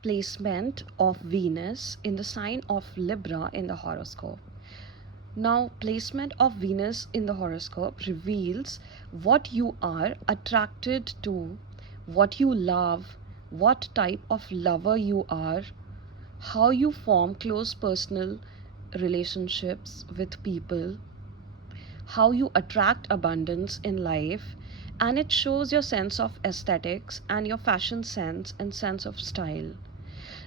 placement of Venus in the sign of Libra in the horoscope. Now, placement of Venus in the horoscope reveals what you are attracted to, what you love, what type of lover you are, how you form close personal relationships with people, how you attract abundance in life, and it shows your sense of aesthetics and your fashion sense and sense of style.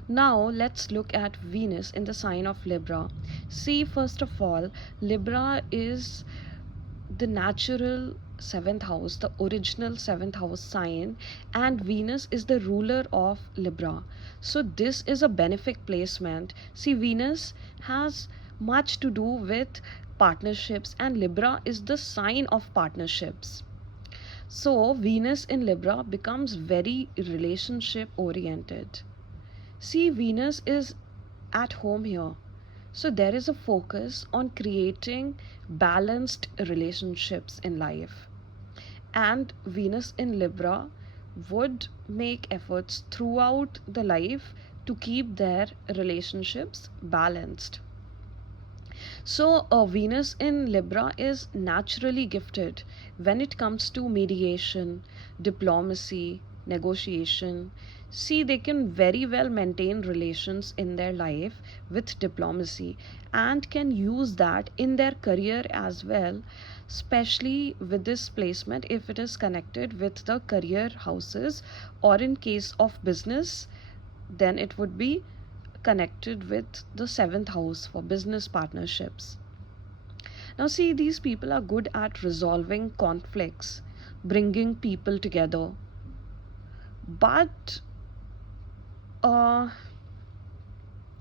Now let's look at Venus in the sign of Libra. See, first of all, Libra is the natural seventh house, the original seventh house sign, and Venus is the ruler of Libra. So, this is a benefic placement. See, Venus has much to do with partnerships, and Libra is the sign of partnerships. So, Venus in Libra becomes very relationship oriented. See, Venus is at home here. So there is a focus on creating balanced relationships in life. And Venus in Libra would make efforts throughout the life to keep their relationships balanced. So, Venus in Libra is naturally gifted when it comes to mediation, diplomacy, negotiation. See, they can very well maintain relations in their life with diplomacy and can use that in their career as well, especially with this placement if it is connected with the career houses, or in case of business, then it would be connected with the seventh house for business partnerships. Now, see, these people are good at resolving conflicts, bringing people together. But uh,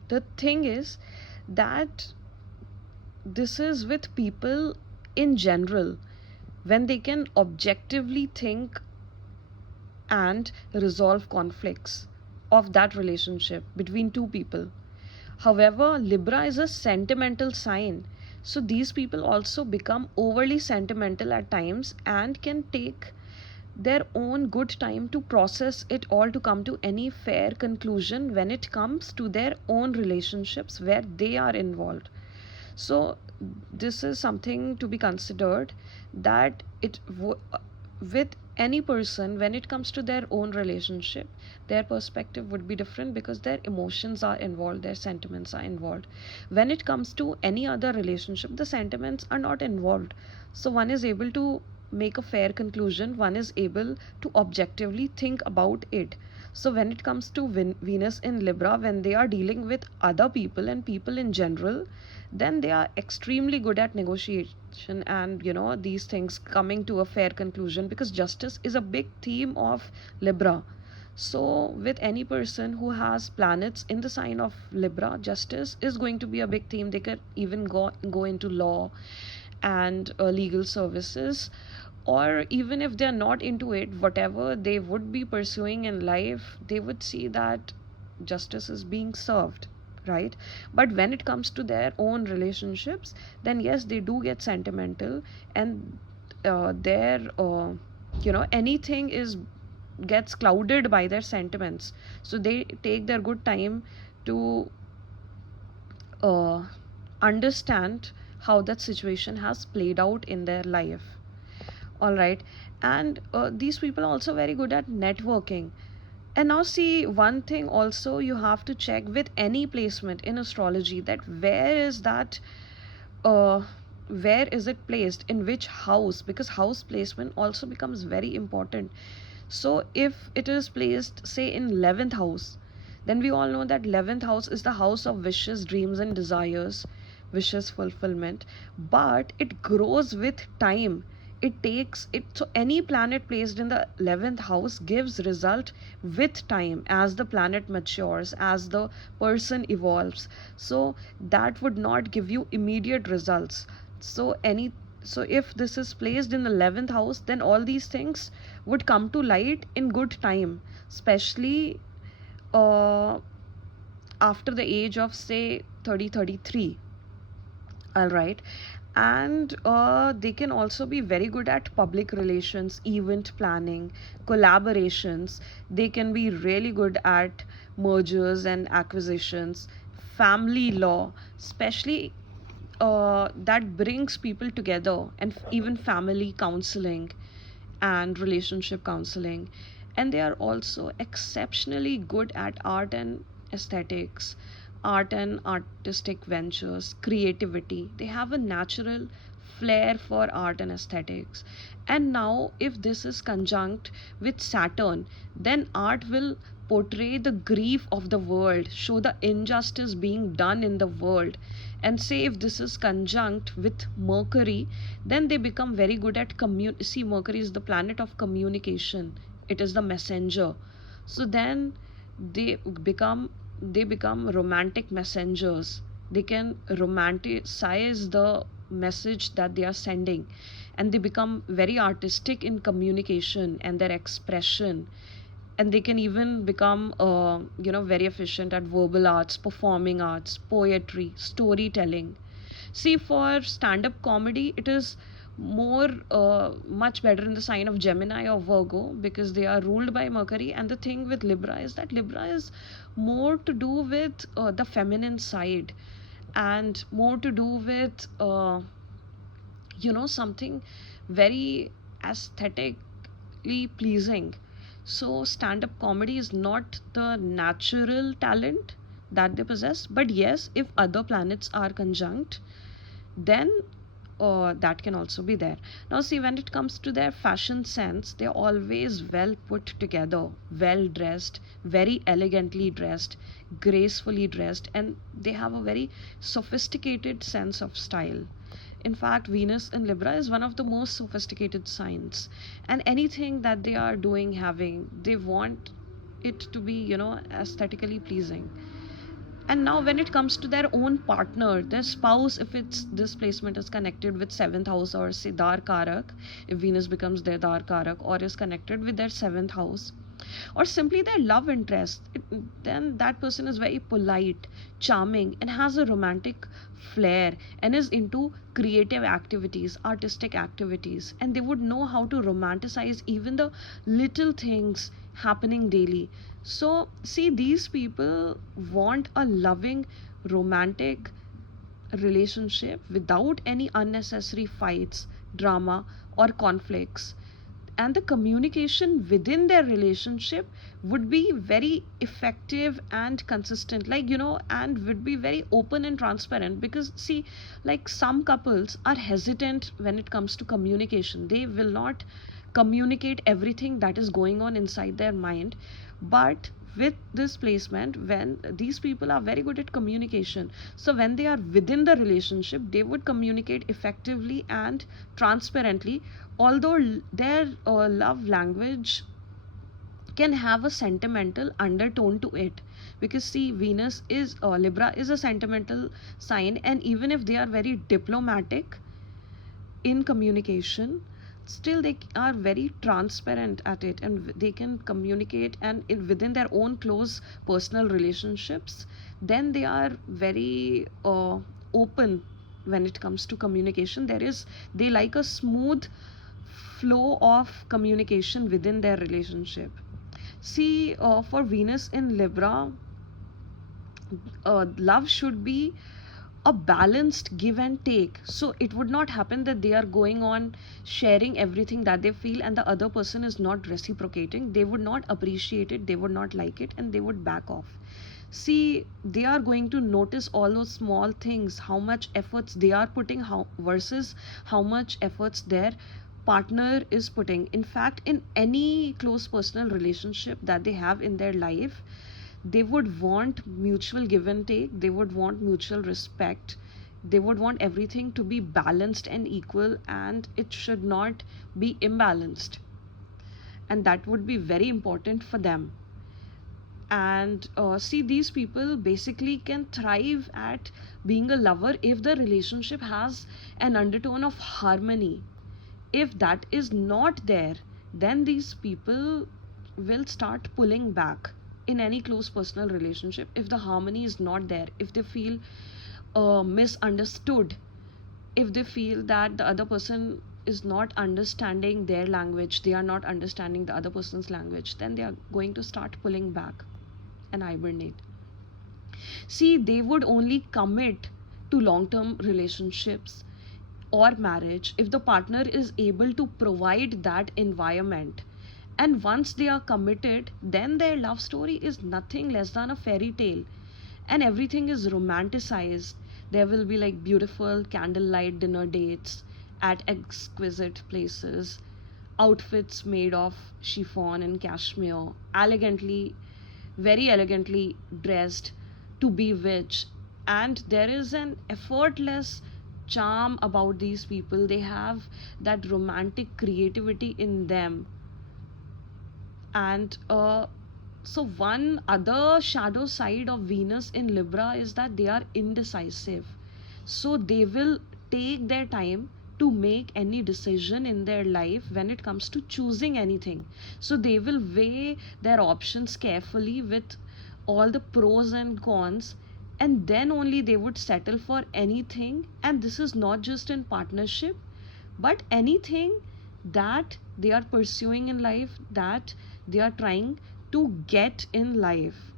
the thing is that this is with people in general when they can objectively think and resolve conflicts of that relationship between two people. However, Libra is a sentimental sign. So these people also become overly sentimental at times and can take their own good time to process it all to come to any fair conclusion when it comes to their own relationships where they are involved. So this is something to be considered, that with any person when it comes to their own relationship, their perspective would be different because their emotions are involved, their sentiments are involved. When it comes to any other relationship, the sentiments are not involved, so one is able to make a fair conclusion, one is able to objectively think about it. So when it comes to Venus in Libra, when they are dealing with other people and people in general, then they are extremely good at negotiation and these things coming to a fair conclusion, because justice is a big theme of Libra. So with any person who has planets in the sign of Libra, justice is going to be a big theme. They could even go into law and legal services, or even if they're not into it, whatever they would be pursuing in life, they would see that justice is being served, right? But when it comes to their own relationships, then yes, they do get sentimental, and their anything is gets clouded by their sentiments. So they take their good time to uh, understand how that situation has played out in their life. All right. And these people are also very good at networking. And now, see, one thing also you have to check with any placement in astrology, that uh, where is it placed, in which house, because house placement also becomes very important. So if it is placed, say, in 11th house, then we all know that 11th house is the house of wishes, dreams and desires, wishes fulfillment. But it grows with time, it takes it. So any planet placed in the 11th house gives result with time, as the planet matures, as the person evolves. So that would not give you immediate results. So if this is placed in the 11th house, then all these things would come to light in good time, especially uh, after the age of, say, 30, 33. All right. And they can also be very good at public relations, event planning, collaborations. They can be really good at mergers and acquisitions, family law, especially that brings people together, and even family counseling and relationship counseling. And they are also exceptionally good at art and aesthetics, art and artistic ventures, creativity. They have a natural flair for art and aesthetics. And now, if this is conjunct with Saturn, then art will portray the grief of the world, show the injustice being done in the world. And say if this is conjunct with Mercury, then they become very good at see, Mercury is the planet of communication, it is the messenger. So then they become they become romantic messengers. They can romanticize the message that they are sending, and they become very artistic in communication and their expression. And they can even become very efficient at verbal arts, performing arts, poetry, storytelling. See, for stand up comedy, it is more much better in the sign of Gemini or Virgo, because they are ruled by Mercury. And the thing with Libra is that Libra is more to do with the feminine side, and more to do with something very aesthetically pleasing. So stand up comedy is not the natural talent that they possess, but yes, if other planets are conjunct, then that can also be there. Now see, when it comes to their fashion sense, they're always well put together, well dressed, very elegantly dressed, gracefully dressed, and they have a very sophisticated sense of style. In fact, Venus in Libra is one of the most sophisticated signs, and anything that they are doing, having, they want it to be, aesthetically pleasing. And now, when it comes to their own partner, their spouse, if it's this placement is connected with seventh house, or say Dar Karak, if Venus becomes their Dar Karak, or is connected with their seventh house, or simply their love interest, then that person is very polite, charming, and has a romantic flair, and is into creative activities, artistic activities, and they would know how to romanticize even the little things happening daily. So, see, these people want a loving, romantic relationship without any unnecessary fights, drama, or conflicts. And the communication within their relationship would be very effective and consistent, and would be very open and transparent. Because see, like, some couples are hesitant when it comes to communication. They will not communicate everything that is going on inside their mind. But with this placement, when these people are very good at communication, so when they are within the relationship, they would communicate effectively and transparently. Although their love language can have a sentimental undertone to it, because see, Venus is Libra is a sentimental sign, and even if they are very diplomatic in communication, still they are very transparent at it, and they can communicate, and within their own close personal relationships, then they are very open. When it comes to communication, they like a smooth flow of communication within their relationship. See, for Venus in Libra, love should be a balanced give and take. So it would not happen that they are going on sharing everything that they feel, and the other person is not reciprocating. They would not appreciate it, they would not like it, and they would back off. See, they are going to notice all those small things, how much efforts they are putting, how versus how much efforts their partner is putting. In fact, in any close personal relationship that they have in their life, they would want mutual give and take, they would want mutual respect, they would want everything to be balanced and equal, and it should not be imbalanced. And that would be very important for them. And see, these people basically can thrive at being a lover if the relationship has an undertone of harmony. If that is not there, then these people will start pulling back in any close personal relationship. If the harmony is not there, if they feel misunderstood, if they feel that the other person is not understanding their language, they are not understanding the other person's language, then they are going to start pulling back and hibernate. See, they would only commit to long term relationships or marriage if the partner is able to provide that environment. And once they are committed, then their love story is nothing less than a fairy tale, and everything is romanticized. There will be like beautiful candlelight dinner dates at exquisite places, outfits made of chiffon and cashmere, elegantly, very elegantly dressed to bewitch. And there is an effortless charm about these people. They have that romantic creativity in them. And so one other shadow side of Venus in Libra is that they are indecisive. So they will take their time to make any decision in their life when it comes to choosing anything. So they will weigh their options carefully with all the pros and cons, and then only they would settle for anything. And this is not just in partnership, but anything that they are pursuing in life, that they are trying to get in life.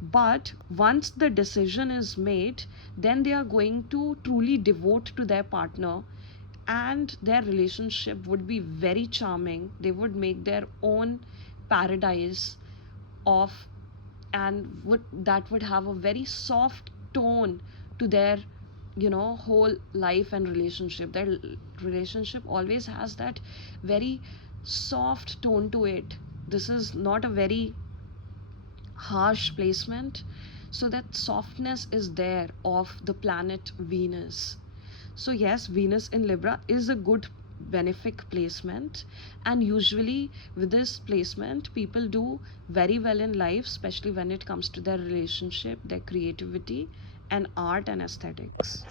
But once the decision is made, then they are going to truly devote to their partner, and their relationship would be very charming. They would make their own paradise of, and would that would have a very soft tone to their, whole life and relationship. Their relationship always has that very soft tone to it. This is not a very harsh placement, so that softness is there of the planet Venus. So yes, Venus in Libra is a good benefic placement, and usually with this placement people do very well in life, especially when it comes to their relationship, their creativity, and art and aesthetics.